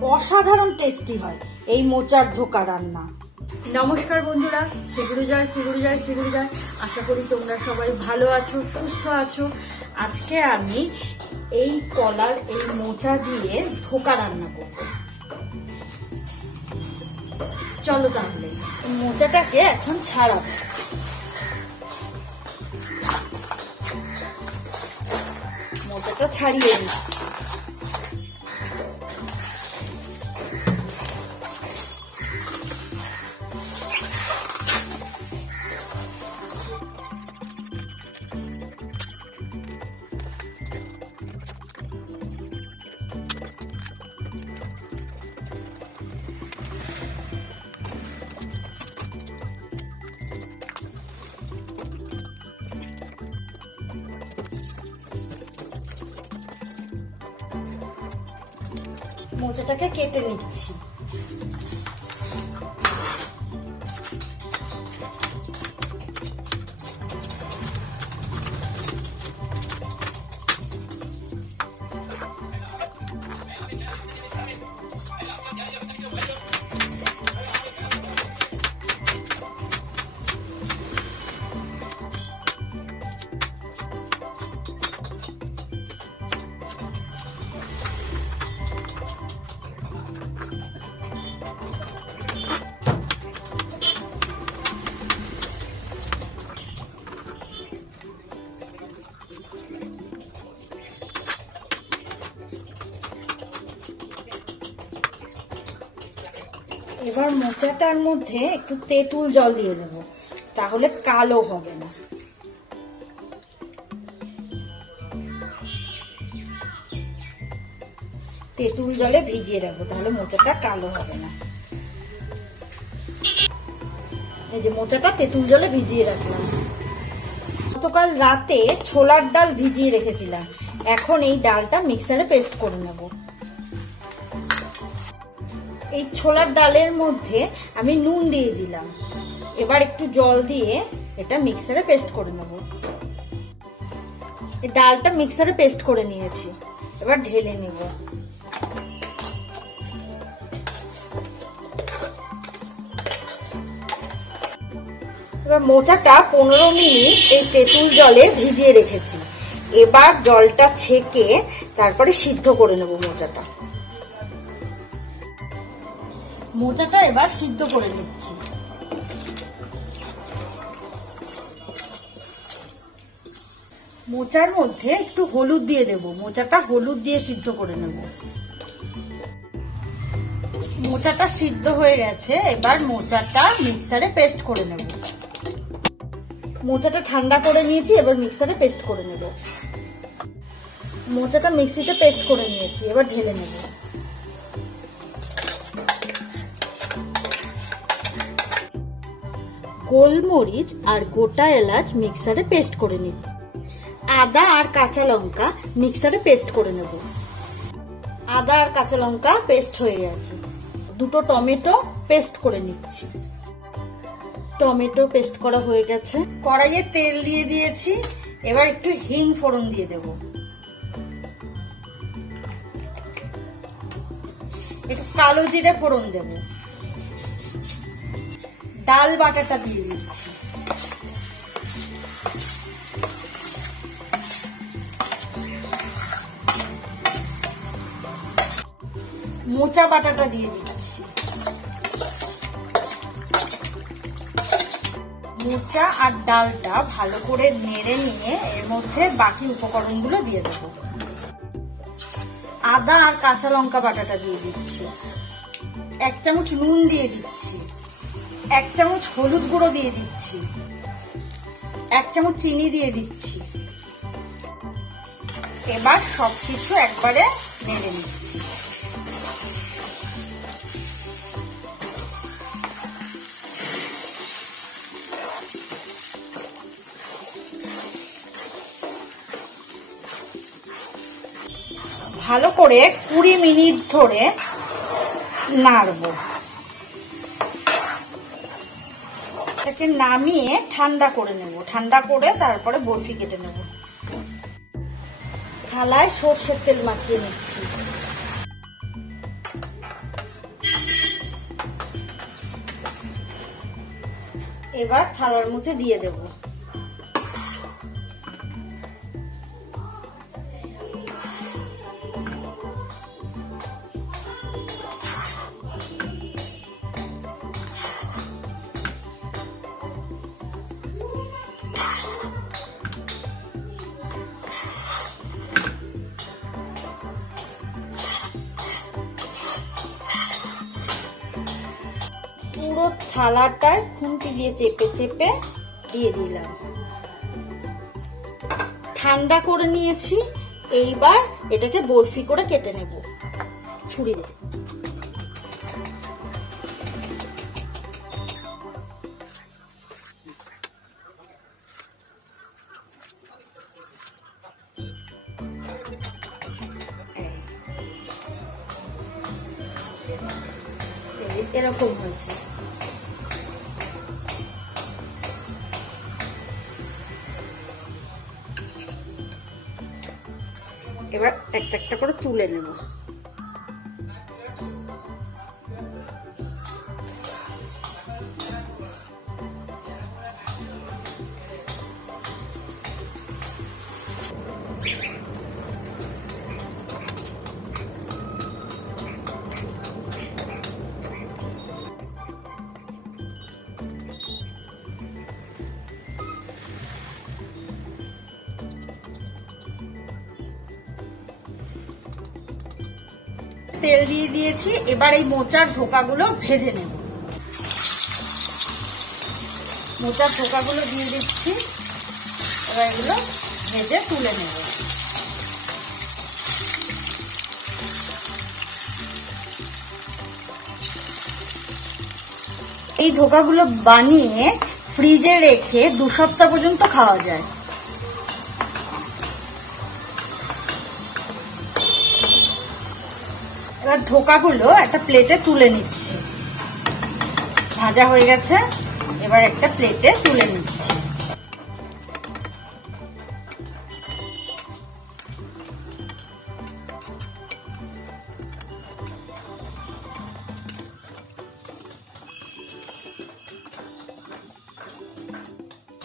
অসাধারণ টেস্টি হয় এই মোচার ধোকা রান্না। নমস্কার বন্ধুরা, শ্রীগুরু জয়, শ্রীগুরু জয়, শ্রীগুরু জয়। আশা করি তোমরা সবাই ভালো আছো, সুস্থ আছো। আজকে আমি এই কলার এই মোচা দিয়ে ধোকা রান্না করব। চলো তাহলে মোচাটাকে এখন ছাড়াবো। মোচাটা ছাড়িয়ে নিচ্ছি। মোচাটাকে কেটে নিচ্ছি। এবার মোচাটার মধ্যে একটু তেঁতুল জল দিয়ে দেবো, তাহলে কালো হবে না। তেঁতুল জলে ভিজিয়ে রাখবো, তাহলে মোচাটা কালো হবে না। এই যে মোচাটা তেঁতুল জলে ভিজিয়ে রাখলাম। গতকাল রাতে ছোলার ডাল ভিজিয়ে রেখেছিলাম, এখন এই ডালটা মিক্সারে পেস্ট করে নেব। এই ছোলার ডালের মধ্যে আমি নুন দিয়ে দিলাম। এবার একটু জল দিয়ে এটা মিক্সারে পেস্ট করে নেব। এই ডালটা মিক্সারে পেস্ট করে নিয়েছি, এবার ঢেলে নেব। এবার মোচাটা 15 মিনিট এই তেঁতুল জলে ভিজিয়ে রেখেছি। এবার জলটা ছেঁকে তারপরে সিদ্ধ করে নেব মোচাটা। মোচাটা এবার সিদ্ধ করে নিচ্ছি। মোচার মধ্যে একটু হলুদ দিয়ে দেব, মোচাটা হলুদ দিয়ে সিদ্ধ করে নেব। মোচাটা সিদ্ধ হয়ে গেছে, এবার মোচাটা মিক্সারে পেস্ট করে নেব। মোচাটা ঠান্ডা করে নিয়েছি, এবার মিক্সারে পেস্ট করে নেব। মোচাটা মিক্সিতে পেস্ট করে নিয়েছি, এবার ঢেলে নেব। গোলমরিচ আর গোটা এলাচ মিক্সারে পেস্ট করে নিব। আদা আর কাঁচা লঙ্কা মিক্সারে পেস্ট করে নেব। আদা আর কাঁচা লঙ্কা পেস্ট হয়ে গেছে। দুটো টমেটো পেস্ট করে নিচ্ছি। টমেটো পেস্ট করা হয়ে গেছে। কড়াইয়ে তেল দিয়ে দিয়েছি, এবার একটু হিং ফোড়ন দিয়ে দেব। একটু কালো জিরে ফোড়ন দেব। ডাল বাটাটা দিয়ে দিচ্ছি। মোচা বাটাটা দিয়ে দিচ্ছি। মোচা আর ডালটা ভালো করে নেড়ে নিয়ে এর মধ্যে বাকি উপকরণগুলো দিয়ে দেবো। আদা আর কাঁচা লঙ্কা বাটাটা দিয়ে দিচ্ছি। 1 চামচ নুন দিয়ে দিচ্ছি। 1 চামচ হলুদ গুঁড়ো দিয়ে দিচ্ছি। 1 চামচ চিনি দিয়ে দিচ্ছি। এবার সবকিছু একবারে নেড়ে নিচ্ছি। ভালো করে 20 মিনিট ধরে নাড়বো। এটাকে নামিয়ে ঠান্ডা করে নেব। ঠান্ডা করে তারপরে বরফি কেটে নেব। থালায় সরষের তেল মাখিয়ে নিচ্ছি। এবার থালার মধ্যে দিয়ে দেব। পুরো থালাটায় খুন্তি দিয়ে চেপে চেপে দিয়ে দিলাম। ঠান্ডা করে নিয়েছি, এইবার এটাকে বরফি করে কেটে নেব ছুরি দিয়ে। এরকম হয়েছে। এবার একটা একটা করে তুলে নেব। তেল দিয়ে দিয়েছি, এবার এই মোচার ধোকাগুলো ভেজে নেব। মোচার ধোকাগুলো দিয়ে দিচ্ছি, এবার এগুলো ভেজে তুলে নেব। এই ধোকাগুলো বানিয়ে ফ্রিজে রেখে 2 সপ্তাহ পর্যন্ত খাওয়া যায়। এবার ধোকাগুলো একটা প্লেটে তুলে নিচ্ছি। ভাজা হয়ে গেছে, এবার একটা প্লেটে তুলে নিচ্ছি।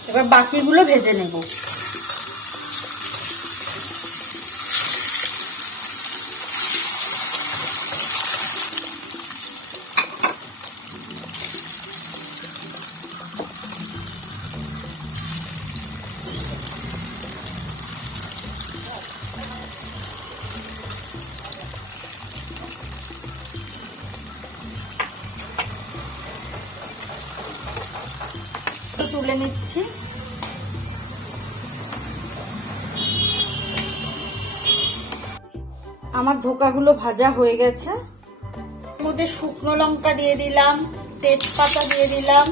এবার বাকিগুলো ভেজে নেব। তুলে নিচ্ছি। আমার ধোকাগুলো ভাজা হয়ে গেছে। এর মধ্যে শুকনো লঙ্কা দিয়ে দিলাম, তেজপাতা দিয়ে দিলাম,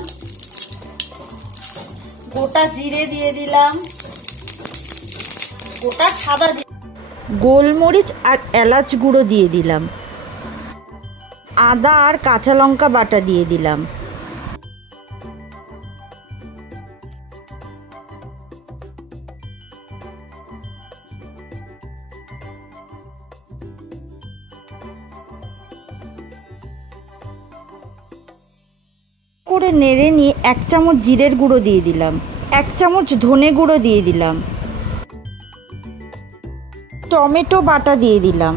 গোটা জিরে দিয়ে দিলাম, গোটা সাদা গোলমরিচ আর এলাচ গুঁড়ো দিয়ে দিলাম, আদা আর কাঁচা লঙ্কা বাটা দিয়ে দিলাম। করে নেড়ে নিয়ে 1 চামচ জিরের গুঁড়ো দিয়ে দিলাম, 1 চামচ ধনে গুঁড়ো দিয়ে দিলাম, টমেটো বাটা দিয়ে দিলাম,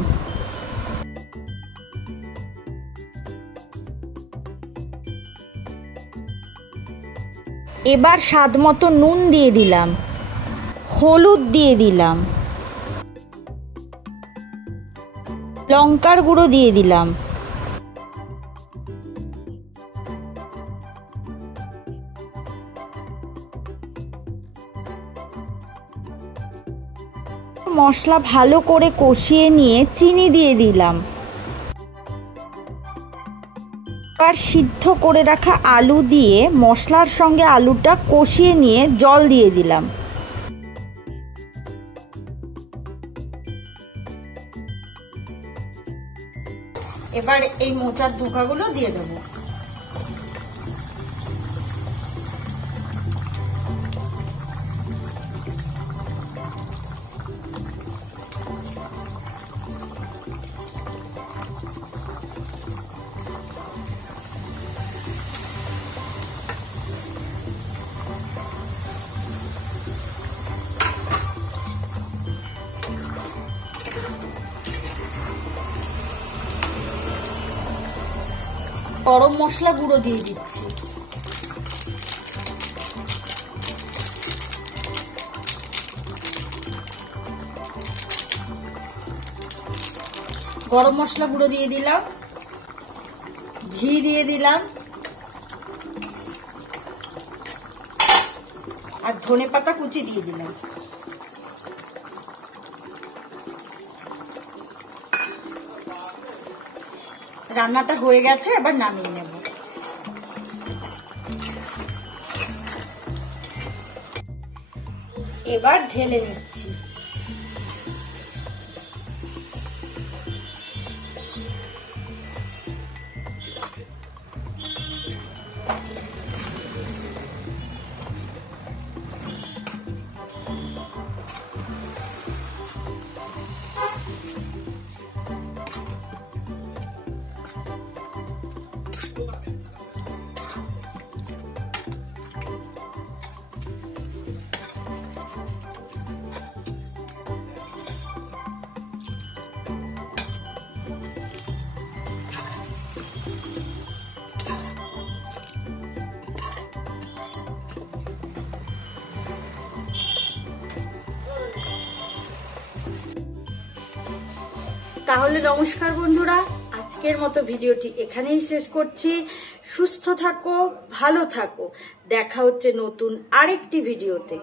এবার স্বাদ মতো নুন দিয়ে দিলাম, হলুদ দিয়ে দিলাম, লঙ্কার গুঁড়ো দিয়ে দিলাম, মশলা ভালো করে কষিয়ে নিয়ে চিনি দিয়ে দিলাম। এবার সিদ্ধ করে রাখা আলু দিয়ে মশলার সঙ্গে আলুটা কষিয়ে নিয়ে জল দিয়ে দিলাম। এবার এই মোচার ধোকাগুলো দিয়ে দেবো। গরম মশলা গুঁড়ো দিয়ে দিচ্ছি। গরম মশলা গুঁড়ো দিয়ে দিলাম, ঘি দিয়ে দিলাম, আর ধনেপাতা কুচি দিয়ে দিলাম। রান্নাটা হয়ে গেছে, এবার নামিয়ে নেব। এবার ঢেলে নিচ্ছি। তাহলে নমস্কার বন্ধুরা, আজকের মতো ভিডিওটি এখানেই শেষ করছি। সুস্থ থাকো, ভালো থাকো, দেখা হচ্ছে নতুন আরেকটি ভিডিওতে।